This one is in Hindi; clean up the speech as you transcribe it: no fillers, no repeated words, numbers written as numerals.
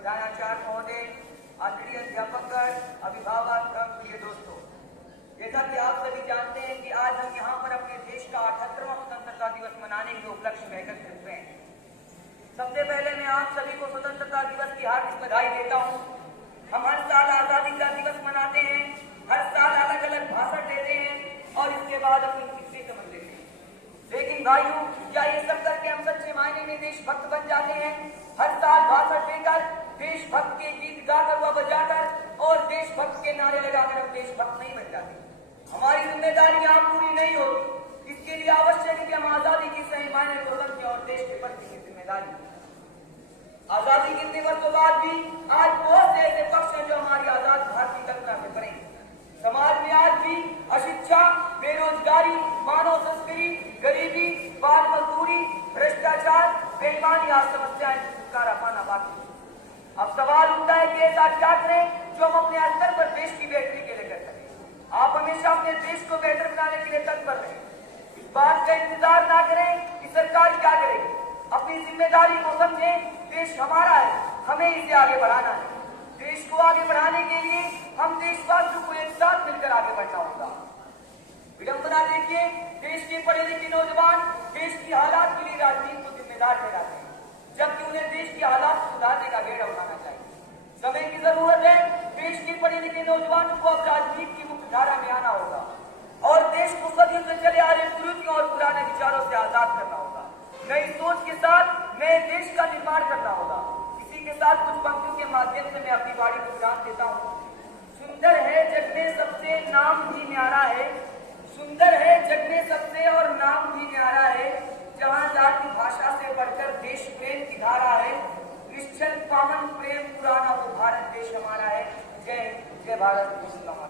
प्रधानाचार्य महोदय, आदरणीय अध्यापकगण, अभिभावक एवं प्रिय दोस्तों, जैसा कि आप सभी जानते हैं कि आज हम यहाँ पर अपने देश का 78वां स्वतंत्रता दिवस मनाने के उपलक्ष्य में एकत्रित हुए हैं। सबसे पहले मैं आप सभी को स्वतंत्रता दिवस की हार्दिक बधाई देता हूँ। हम हर साल आजादी का दिवस मनाते हैं, हर साल अलग अलग भाषण देते हैं और इसके बाद अपनी किस्से समझ लेते हैं। लेकिन भाइयों, क्या ये सब करके हम सच्चे मायने में देशभक्त बन जाते हैं? हर साल भाषण देकर, देशभक्त के गीत गाकर व बजाकर और देशभक्त के नारे लगाकर हम देशभक्त नहीं बन जाते। हमारी जिम्मेदारी यहाँ पूरी नहीं होती। इसके लिए आवश्यक है कि हम आजादी की सही मायने में समझें और देश के प्रति की जिम्मेदारी। आजादी के इतने वर्षों बाद भी आज बहुत से ऐसे पक्ष हैं जो हमारी आजाद भारत की कल्पना से परे। समाज में आज भी अशिक्षा, बेरोजगारी, मानव तस्करी, गरीबी, बाल मजदूरी, भ्रष्टाचार, बेईमानी आदि समस्याएं छुटकारा पाना बाकी। अब सवाल उठता है कि ऐसा क्या करें जो हम अपने स्तर पर देश की बेहतरी के लिए कर सकें। आप हमेशा अपने देश को बेहतर बनाने के लिए तत्पर रहें। इस बात का इंतजार ना करें कि सरकार क्या करेगी। अपनी जिम्मेदारी को समझें। देश हमारा है, हमें इसे आगे बढ़ाना है। देश को आगे बढ़ाने के लिए हम देशवासियों को एक साथ मिलकर आगे बढ़ना होगा। विडंबना देखिए, देश के पढ़े लिखे नौजवान देश की हालात के लिए राजनीति को जिम्मेदार ठहराते हैं, जबकि उन्हें देश की हालात को सुधारने का बेड़ा उठाना चाहिए। समय की जरूरत है। देश के पढ़े लिखे नौजवानों को अब राजनीति की मुख्य धारा में आना होगा और देश को सदियों से चले आ रहे कुरीतियों और पुराने विचारों से आजाद करना होगा। नई सोच के साथ नए देश का निर्माण करना होगा। इसी के साथ कुछ पंक्तियों के माध्यम से मैं अपनी वाणी को विराम देता हूँ। सुंदर है जग में सबसे, नाम भी न्यारा है। सुंदर है जग में सबसे और नाम भी न्यारा है। जहाँ जाति भाषा से बढ़कर देश प्रेम की धारा है। निश्चल पावन प्रेम पुराना वो भारत देश हमारा है। जय जय भारत।